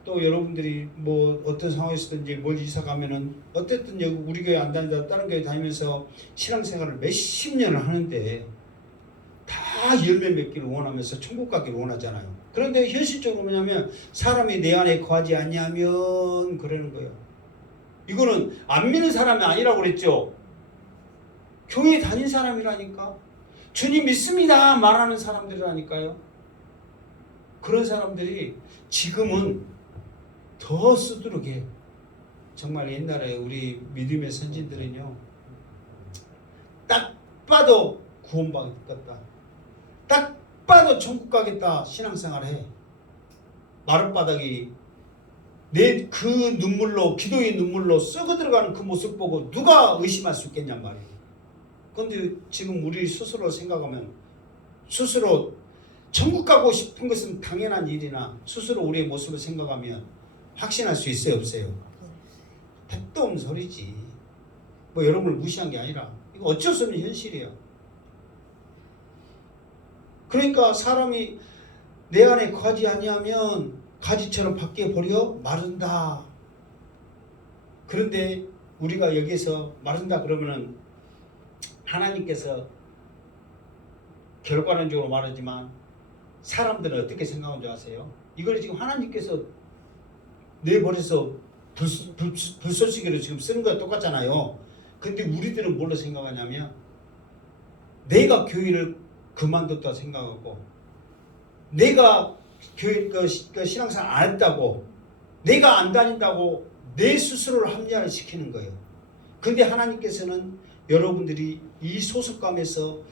또 여러분들이 뭐 어떤 상황에서든지 뭘 이사 가면은 어쨌든 여기 우리 교회 안 다니다 다른 교회 다니면서 신앙생활을 몇십 년을 하는데 다 열매 맺기를 원하면서 천국 가기를 원하잖아요. 그런데 현실적으로 뭐냐면 사람이 내 안에 거하지 않냐면 그러는 거예요. 이거는 안 믿는 사람이 아니라고 그랬죠. 교회 다닌 사람이라니까. 주님 믿습니다 말하는 사람들이라니까요. 그런 사람들이 지금은 더 수두룩해. 정말 옛날에 우리 믿음의 선진들은요, 딱 봐도 구원받겠다, 딱 봐도 천국 가겠다 신앙생활 해. 마룻바닥이 내 그 눈물로, 기도의 눈물로 썩어 들어가는 그 모습 보고 누가 의심할 수 있겠냔 말이에요. 그런데 지금 우리 스스로 생각하면, 스스로 천국 가고 싶은 것은 당연한 일이나 스스로 우리의 모습을 생각하면 확신할 수 있어요, 없어요? 택도 없는 소리지. 뭐 여러분을 무시한 게 아니라 이거 어쩔 수 없는 현실이에요. 그러니까 사람이 내 안에 거하지 아니하면 가지처럼 밖에 버려 마른다. 그런데 우리가 여기서 마른다 그러면은 하나님께서 결과론적으로 말하지만 사람들은 어떻게 생각하는 줄 아세요? 이걸 지금 하나님께서 내버려서 불쏘시개로 지금 쓰는 거랑 똑같잖아요. 근데 우리들은 뭘로 생각하냐면 내가 교회를 그만뒀다 생각하고, 내가 교회 신앙생활 안 했다고, 내가 안 다닌다고 내 스스로를 합리화를 시키는 거예요. 근데 하나님께서는 여러분들이 이 소속감에서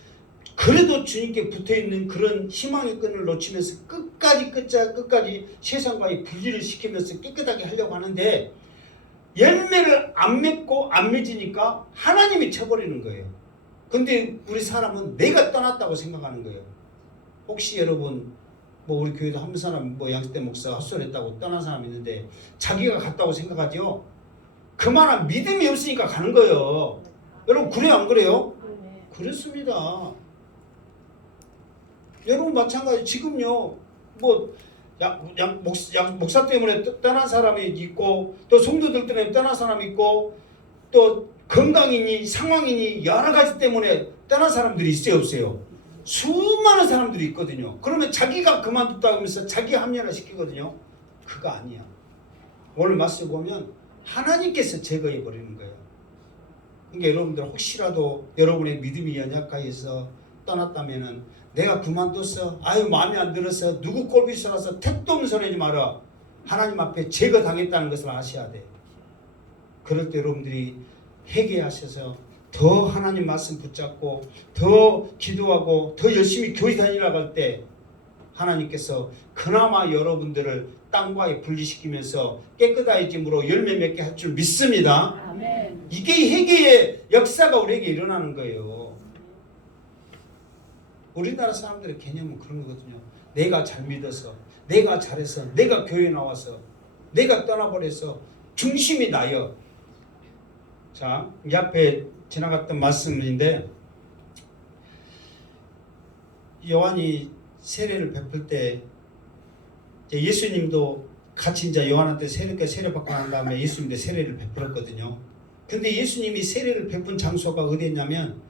그래도 주님께 붙어있는 그런 희망의 끈을 놓치면서 끝까지 세상과의 분리를 시키면서 깨끗하게 하려고 하는데, 열매를 안 맺고 안 맺으니까 하나님이 쳐버리는 거예요. 근데 우리 사람은 내가 떠났다고 생각하는 거예요. 혹시 여러분 뭐 우리 교회도 한 사람 뭐 양식대 목사 헛소리했다고 떠난 사람 있는데 자기가 갔다고 생각하죠? 그만한 믿음이 없으니까 가는 거예요. 여러분 그래요 안 그래요? 그렇습니다. 여러분 마찬가지. 지금요 뭐 목사 때문에 떠난 사람이 있고, 또 성도들 때문에 떠난 사람이 있고, 또 건강이니 상황이니 여러 가지 때문에 떠난 사람들이 있어요 없어요? 수많은 사람들이 있거든요. 그러면 자기가 그만뒀다고 하면서 자기 합리화를 시키거든요. 그거 아니야. 오늘 말씀 보면 하나님께서 제거해 버리는 거예요. 그러니까 여러분들 혹시라도 여러분의 믿음이 연약하여서 떠났다면은 내가 그만뒀어, 아유 마음에 안 들어서, 누구 꼴비서라서 택도 없는 소리 하지 마라. 하나님 앞에 제거당했다는 것을 아셔야 돼. 그럴 때 여러분들이 회개하셔서 더 하나님 말씀 붙잡고 더 기도하고 더 열심히 교회 다니려고 할 때 하나님께서 그나마 여러분들을 땅과의 분리시키면서 깨끗해짐으로 열매 맺게 할 줄 믿습니다. 아멘. 이게 회개의 역사가 우리에게 일어나는 거예요. 우리나라 사람들의 개념은 그런 거거든요. 내가 잘 믿어서, 내가 잘해서, 내가 교회 나와서, 내가 떠나버려서 중심이 나요. 자, 이 앞에 지나갔던 말씀인데, 요한이 세례를 베풀 때 예수님도 같이 이제 요한한테 세례 받고 난 다음에 예수님도 세례를 베풀었거든요. 근데 예수님이 세례를 베푼 장소가 어디였냐면,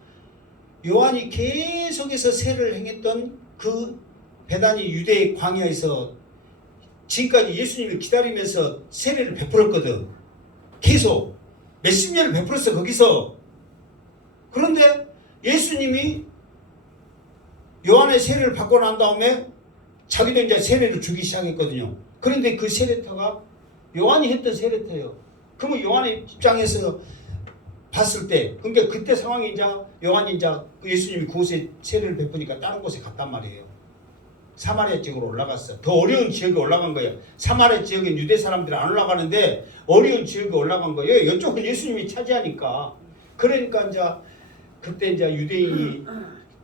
요한이 계속해서 세례를 행했던 그 베다니 유대의 광야에서 지금까지 예수님을 기다리면서 세례를 베풀었거든. 계속 몇십 년을 베풀었어 거기서. 그런데 예수님이 요한의 세례를 받고 난 다음에 자기도 이제 세례를 주기 시작했거든요. 그런데 그 세례터가 요한이 했던 세례터예요. 그러면 요한의 입장에서 봤을 때, 그러니까 그때 상황이 이제 요한이 이제 예수님이 그곳에 세례를 베푸니까 다른 곳에 갔단 말이에요. 사마리아 지역으로 올라갔어. 더 어려운 지역에 올라간 거예요. 사마리아 지역에 유대 사람들이 안 올라가는데 어려운 지역에 올라간 거예요. 이쪽은 예수님이 차지하니까. 그러니까 이제 그때 이제 유대인이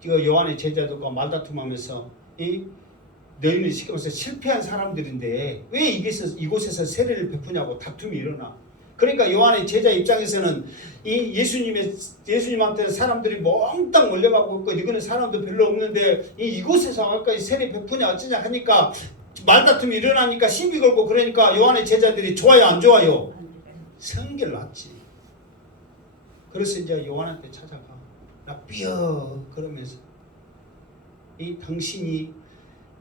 요한의 제자들과 말다툼하면서 너희는 시키면서 실패한 사람들인데 왜 이곳에서 세례를 베푸냐고 다툼이 일어나. 그러니까 요한의 제자 입장에서는 이 예수님한테 사람들이 몽땅 몰려가고 있고, 이거는 사람도 별로 없는데 이곳에서 아까 세례 베푸냐 어쩌냐 하니까 말다툼이 일어나니까 시비 걸고, 그러니까 요한의 제자들이 좋아요 안 좋아요? 성결 났지. 그래서 이제 요한한테 찾아가. 나 삐어 그러면서 당신이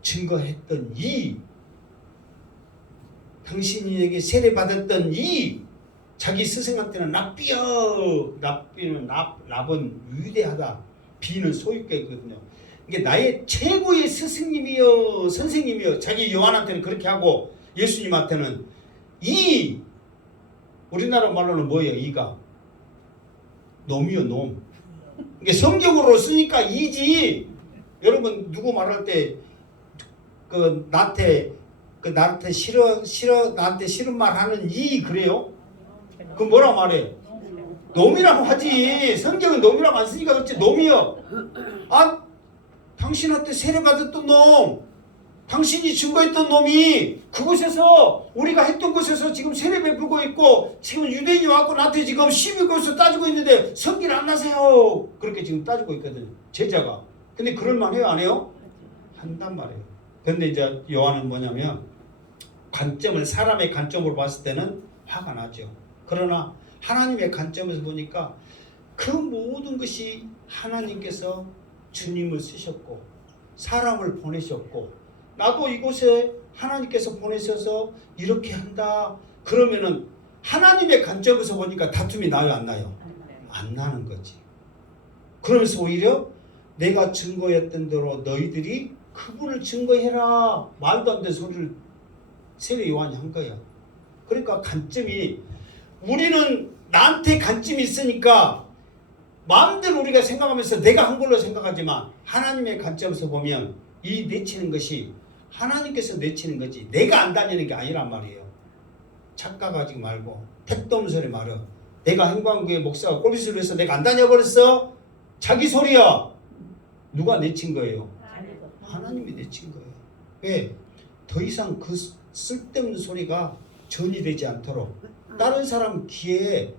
증거했던 당신에게 세례 받았던 자기 스승한테는 납비는 위대하다. B는 소유격이거든요. 이게 나의 최고의 스승님이요 선생님이요. 자기 요한한테는 그렇게 하고 예수님한테는 이 우리나라 말로는 뭐예요? 이가 놈이요 놈. 이게 성경으로 쓰니까 이지. 여러분 누구 말할 때 나한테 싫은 말 하는 이 그래요? 그 뭐라 말해? 놈이라고 하지. 성경은 놈이라고 안 쓰니까 그렇지. 놈이요. 아, 당신한테 세례받았던 놈, 당신이 증거했던 놈이 그곳에서 우리가 했던 곳에서 지금 세례 베풀고 있고 지금 유대인이 왔고 나한테 지금 시비 걸어서 따지고 있는데 성질 안 나세요. 그렇게 지금 따지고 있거든요. 제자가. 근데 그럴만 해요? 안 해요? 한단 말이에요. 근데 이제 요한은 뭐냐면 사람의 관점으로 봤을 때는 화가 나죠. 그러나 하나님의 관점에서 보니까 그 모든 것이 하나님께서 주님을 쓰셨고 사람을 보내셨고 나도 이곳에 하나님께서 보내셔서 이렇게 한다. 그러면은 하나님의 관점에서 보니까 다툼이 나요 안 나요? 안 나는 거지. 그러면서 오히려 내가 증거했던 대로 너희들이 그분을 증거해라. 말도 안 되는 소리를 세례 요한이 한 거야. 그러니까 관점이 우리는 나한테 관점이 있으니까 마음대로 우리가 생각하면서 내가 한 걸로 생각하지만 하나님의 관점에서 보면 이 내치는 것이 하나님께서 내치는 거지 내가 안 다니는 게 아니란 말이에요. 착각하지 말고 택도 없는 소리 말어. 내가 행방교회 목사가 꼴비스로 해서 내가 안 다녀버렸어? 자기 소리야. 누가 내친 거예요? 하나님이 내친 거예요. 왜? 더 이상 그 쓸데없는 소리가 전이 되지 않도록 다른 사람 귀에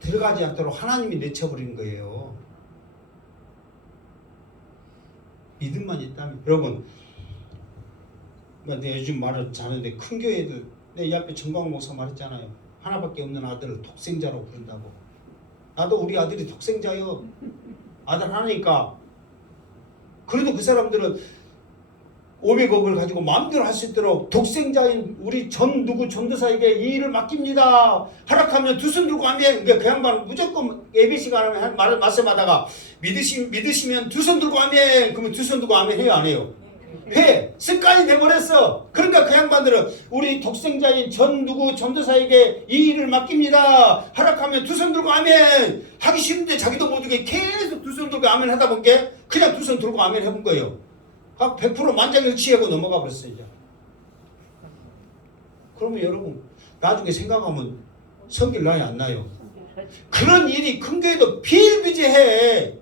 들어가지 않도록 하나님이 내쳐버린 거예요. 믿음만 있다면. 여러분 내가 요즘 말을 잘하는데 큰 교회들 내 이 앞에 정광 목사 말했잖아요. 하나밖에 없는 아들을 독생자로 부른다고. 나도 우리 아들이 독생자요. 아들 하나니까. 그래도 그 사람들은 500억을 가지고 마음대로 할 수 있도록 독생자인 우리 전도사에게 이 일을 맡깁니다. 허락하면 두 손 들고 아멘. 그 양반 무조건 ABC가 하는 말을 말씀하다가 믿으시면 두 손 들고 아멘. 그러면 두 손 들고 아멘 해요 안 해요? 해. 습관이 돼버렸어. 그러니까 그 양반들은 우리 독생자인 전도사에게 이 일을 맡깁니다. 허락하면 두 손 들고 아멘. 하기 싫은데 자기도 모르게 계속 두 손 들고 아멘 하다 보니까 그냥 두 손 들고 아멘 해본 거예요. 100% 만장일치하고 넘어가 버렸어요. 이제. 그러면 여러분 나중에 생각하면 성질 나요 안 나요? 그런 일이 큰 교회도 비일비재해.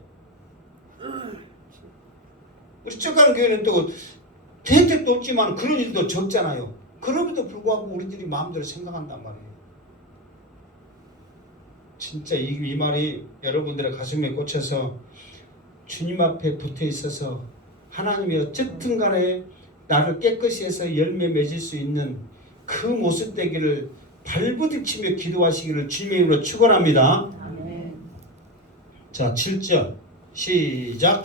우리 쪽가는 교회는 또 혜택도 없지만 그런 일도 적잖아요. 그럼에도 불구하고 우리들이 마음대로 생각한단 말이에요. 진짜 이 말이 여러분들의 가슴에 꽂혀서 주님 앞에 붙어 있어서 하나님이 어쨌든 간에 나를 깨끗이 해서 열매 맺을 수 있는 그 모습 되기를 발부딪히며 기도하시기를 주님의 이름으로 축원합니다. 자 7절 시작.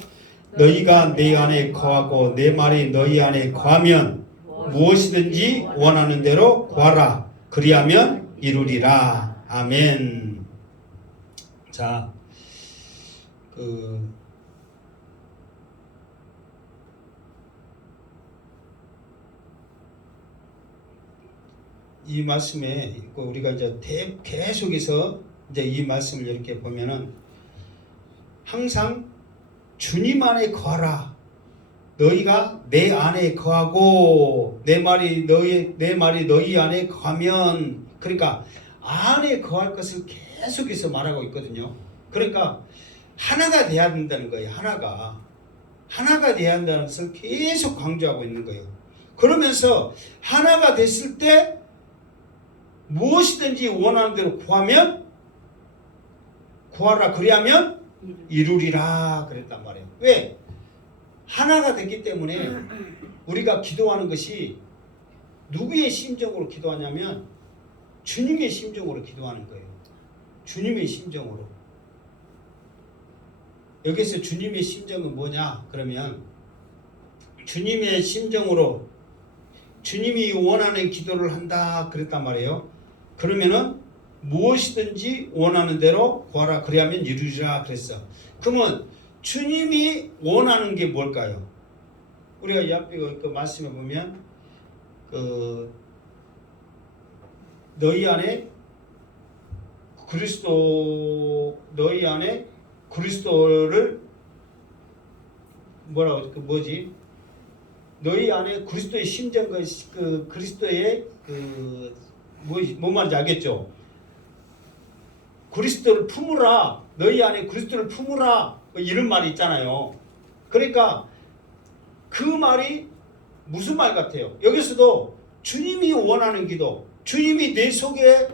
너희가 내 안에 거하고 내 말이 너희 안에 거하면 무엇이든지 원하는 대로 구하라. 그리하면 이루리라. 아멘. 자, 이 말씀에 우리가 이제 계속해서 이제 이 말씀을 이렇게 보면은 항상 주님 안에 거하라. 너희가 내 안에 거하고 내 말이 너희 안에 거하면, 그러니까 안에 거할 것을 계속해서 말하고 있거든요. 그러니까 하나가 돼야 된다는 거예요. 하나가 돼야 한다는 것을 계속 강조하고 있는 거예요. 그러면서 하나가 됐을 때 무엇이든지 원하는 대로 구하라. 그리하면 이루리라 그랬단 말이에요. 왜? 하나가 됐기 때문에 우리가 기도하는 것이 누구의 심정으로 기도하냐면 주님의 심정으로 기도하는 거예요. 주님의 심정으로. 여기서 주님의 심정은 뭐냐? 그러면 주님의 심정으로 주님이 원하는 기도를 한다 그랬단 말이에요. 그러면은 무엇이든지 원하는 대로 구하라. 그리하면 이루리라 그랬어. 그러면 주님이 원하는 게 뭘까요? 우리가 이 앞에 그 말씀에 보면 너희 안에 그리스도를 뭐라고 너희 안에 그리스도의 심정 그 그리스도의 뭔 말인지 알겠죠? 그리스도를 품으라. 너희 안에 그리스도를 품으라. 이런 말이 있잖아요. 그러니까 그 말이 무슨 말 같아요? 여기서도 주님이 원하는 기도, 주님이 내 속에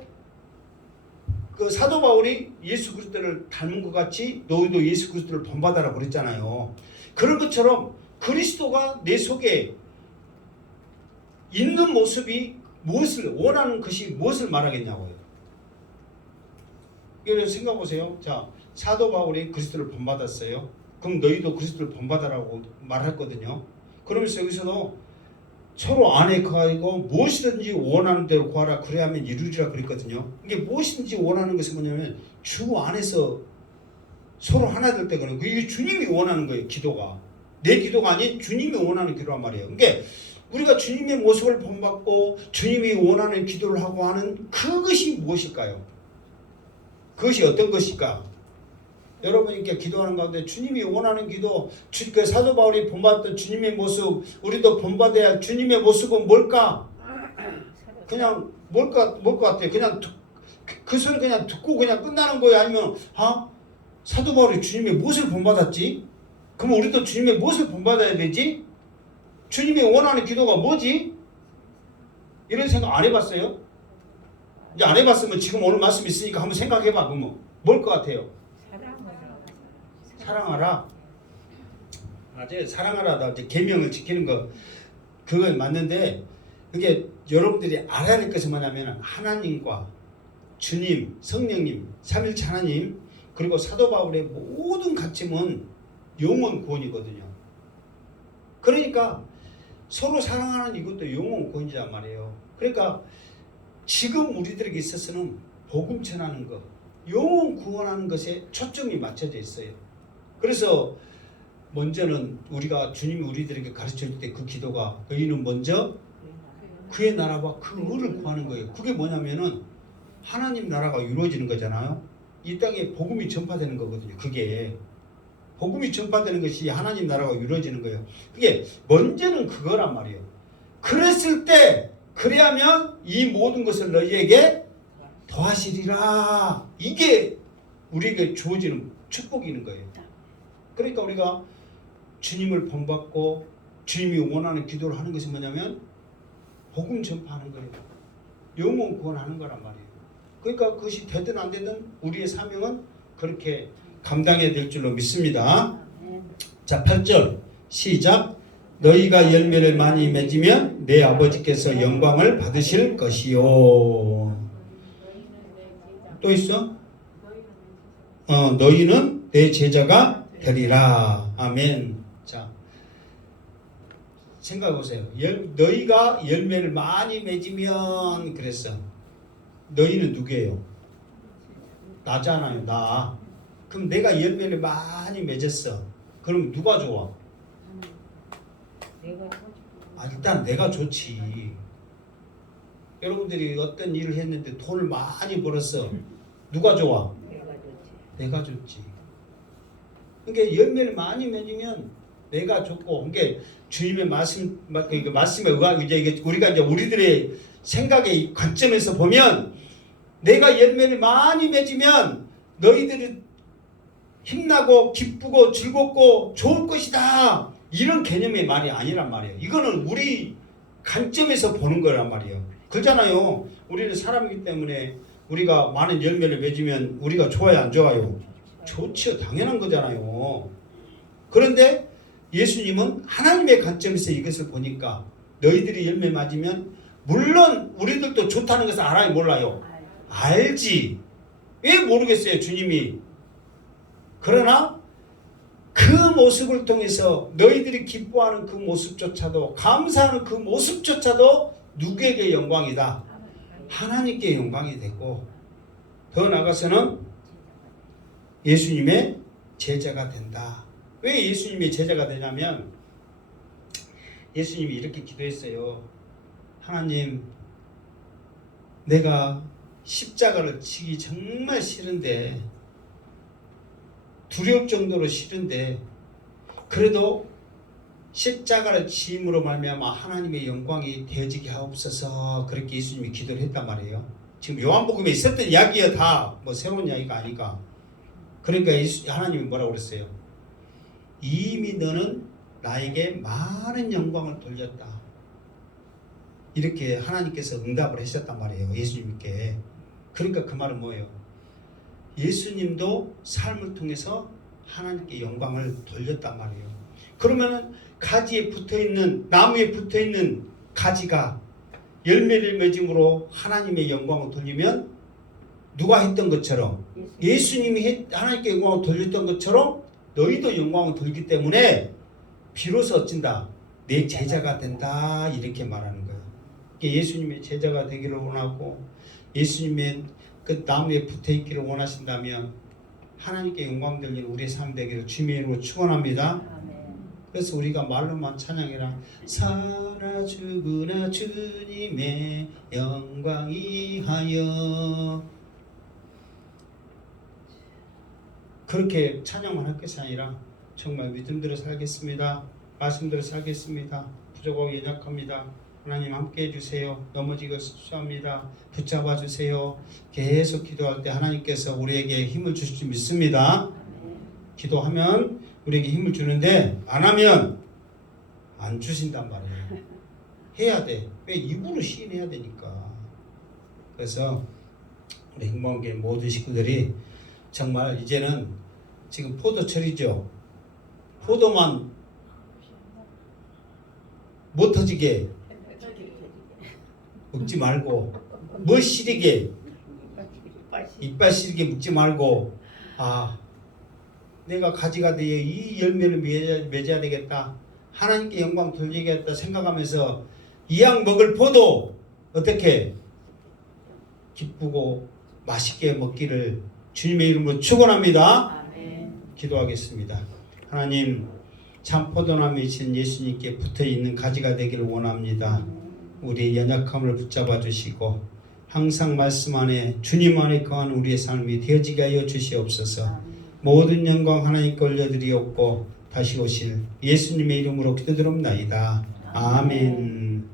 그 사도 바울이 예수 그리스도를 닮은 것 같이 너희도 예수 그리스도를 본받아라 그랬잖아요. 그런 것처럼 그리스도가 내 속에 있는 모습이 무엇을 원하는 것이 무엇을 말하겠냐고요. 이거 생각해 보세요. 자, 사도 바울이 그리스도를 본받았어요. 그럼 너희도 그리스도를 본받아라고 말했거든요. 그러면서 여기서도 서로 안에 거하고 무엇이든지 원하는 대로 구하라 그래야만 이루리라 그랬거든요. 이게 무엇이든지 원하는 것은 뭐냐면 주 안에서 서로 하나 될 때거든요. 이게 주님이 원하는 거예요. 기도가 내 기도가 아닌 주님이 원하는 기도란 말이에요. 그러니까 우리가 주님의 모습을 본받고 주님이 원하는 기도를 하고 하는 그것이 무엇일까요? 그것이 어떤 것일까? 여러분이 이렇게 기도하는 가운데 주님이 원하는 기도, 그 사도 바울이 본받던 주님의 모습, 우리도 본받아야 주님의 모습은 뭘까? 그냥 뭘 것 같아요? 그냥 그 소리 그냥 듣고 그냥 끝나는 거예요? 아니면 사도 바울이 주님의 무엇을 본받았지? 그럼 우리도 주님의 무엇을 본받아야 되지? 주님이 원하는 기도가 뭐지? 이런 생각 안 해봤어요? 이제 안 해봤으면 지금 오늘 말씀 있으니까 한번 생각해봐. 그러면 뭘 것 같아요? 사랑하라. 맞아요. 사랑하라. 이제 계명을 지키는 거 그건 맞는데 그게 여러분들이 알아야 될 것은 뭐냐면 하나님과 주님, 성령님, 삼일체 하나님 그리고 사도 바울의 모든 가침은 영원 구원이거든요. 그러니까 서로 사랑하는 이것도 영원 구원이란 말이에요. 그러니까 지금 우리들에게 있어서는 복음 전하는 것, 영원 구원하는 것에 초점이 맞춰져 있어요. 그래서 먼저는 우리가 주님이 우리들에게 가르칠 때 그 기도가 너희는 먼저 그의 나라와 그 의를 구하는 거예요. 그게 뭐냐면은 하나님 나라가 이루어지는 거잖아요. 이 땅에 복음이 전파되는 거거든요. 그게 복음이 전파되는 것이 하나님 나라가 이루어지는 거예요. 그게 먼저는 그거란 말이에요. 그랬을 때 그래야면 이 모든 것을 너희에게 더하시리라. 이게 우리에게 주어지는 축복이 있는 거예요. 그러니까 우리가 주님을 본받고 주님이 원하는 기도를 하는 것이 뭐냐면 복음 전파하는 거예요. 영혼 구원하는 거란 말이에요. 그러니까 그것이 되든 안 되든 우리의 사명은 그렇게 감당해야 될 줄로 믿습니다. 자, 8절 시작. 너희가 열매를 많이 맺으면 내 아버지께서 영광을 받으실 것이요. 또 있어? 너희는 내 제자가 되리라. 아멘. 자, 생각해 보세요. 너희가 열매를 많이 맺으면 그랬어. 너희는 누구예요? 나잖아요. 나. 그럼 내가 열매를 많이 맺었어. 그럼 누가 좋아? 일단 내가 좋지. 여러분들이 어떤 일을 했는데 돈을 많이 벌었어. 누가 좋아? 내가 좋지. 그러니까 열매를 많이 맺으면 내가 좋고, 그러니까 주님의 말씀에 의하고 이제 우리가 이제 우리들의 생각의 관점에서 보면 내가 열매를 많이 맺으면 너희들이 힘나고 기쁘고 즐겁고 좋을 것이다. 이런 개념의 말이 아니란 말이에요. 이거는 우리 관점에서 보는 거란 말이에요. 그렇잖아요. 우리는 사람이기 때문에 우리가 많은 열매를 맺으면 우리가 좋아요, 안 좋아요? 좋죠. 당연한 거잖아요. 그런데 예수님은 하나님의 관점에서 이것을 보니까 너희들이 열매 맞으면 물론 우리들도 좋다는 것을 알아요, 몰라요? 알지. 왜 모르겠어요, 주님이. 그러나 그 모습을 통해서 너희들이 기뻐하는 그 모습조차도, 감사하는 그 모습조차도 누구에게 영광이다? 하나님께 영광이 되고, 더 나아가서는 예수님의 제자가 된다. 왜 예수님의 제자가 되냐면 예수님이 이렇게 기도했어요. 하나님, 내가 십자가를 지기 정말 싫은데, 두려울 정도로 싫은데, 그래도 십자가를 지음으로 말미암아 하나님의 영광이 되어지게 하옵소서, 그렇게 예수님이 기도를 했단 말이에요. 지금 요한복음에 있었던 이야기야. 다 뭐 새로운 이야기가 아니까. 그러니까 하나님이 뭐라고 그랬어요? 이미 너는 나에게 많은 영광을 돌렸다. 이렇게 하나님께서 응답을 하셨단 말이에요. 예수님께. 그러니까 그 말은 뭐예요? 예수님도 삶을 통해서 하나님께 영광을 돌렸단 말이에요. 그러면은 가지에 붙어있는, 나무에 붙어있는 가지가 열매를 맺음으로 하나님의 영광을 돌리면 누가 했던 것처럼, 예수님이 하나님께 영광을 돌렸던 것처럼 너희도 영광을 돌기 때문에 비로소 어찐다, 내 제자가 된다, 이렇게 말하는 거예요. 예수님의 제자가 되기를 원하고 예수님의 그 나무에 붙어있기를 원하신다면 하나님께 영광 돌리는 우리의 삶 되기를 주님의 이름으로 축원합니다. 그래서 우리가 말로만 찬양해라. 살아 죽으나 주님의 영광이 하여, 그렇게 찬양만 할 것이 아니라 정말 믿음대로 살겠습니다. 말씀대로 살겠습니다. 부족하고 연약합니다. 하나님 함께 해주세요. 넘어지고 수수합니다. 붙잡아 주세요. 계속 기도할 때 하나님께서 우리에게 힘을 주실 줄 믿습니다. 기도하면 우리에게 힘을 주는데 안 하면 안 주신단 말이에요. 해야 돼. 왜? 입으로 시인해야 되니까. 그래서 우리 행복한교회 모든 식구들이 정말 이제는 지금 포도철이죠. 포도만 못 터지게 먹지 말고, 뭐 시리게, 이빨 시리게 먹지 말고, 아, 내가 가지가 되어 이 열매를 맺어야 되겠다, 하나님께 영광 돌리겠다 생각하면서 이 약 먹을 포도 어떻게 기쁘고 맛있게 먹기를 주님의 이름으로 축원합니다. 기도하겠습니다. 하나님, 참 포도나무이신 예수님께 붙어있는 가지가 되기를 원합니다. 우리의 연약함을 붙잡아 주시고 항상 말씀 안에 주님 안에 거하는 우리의 삶이 되어지게 하여 주시옵소서. 모든 영광 하나님께 올려드리옵고 다시 오실 예수님의 이름으로 기도드립나이다. 아멘.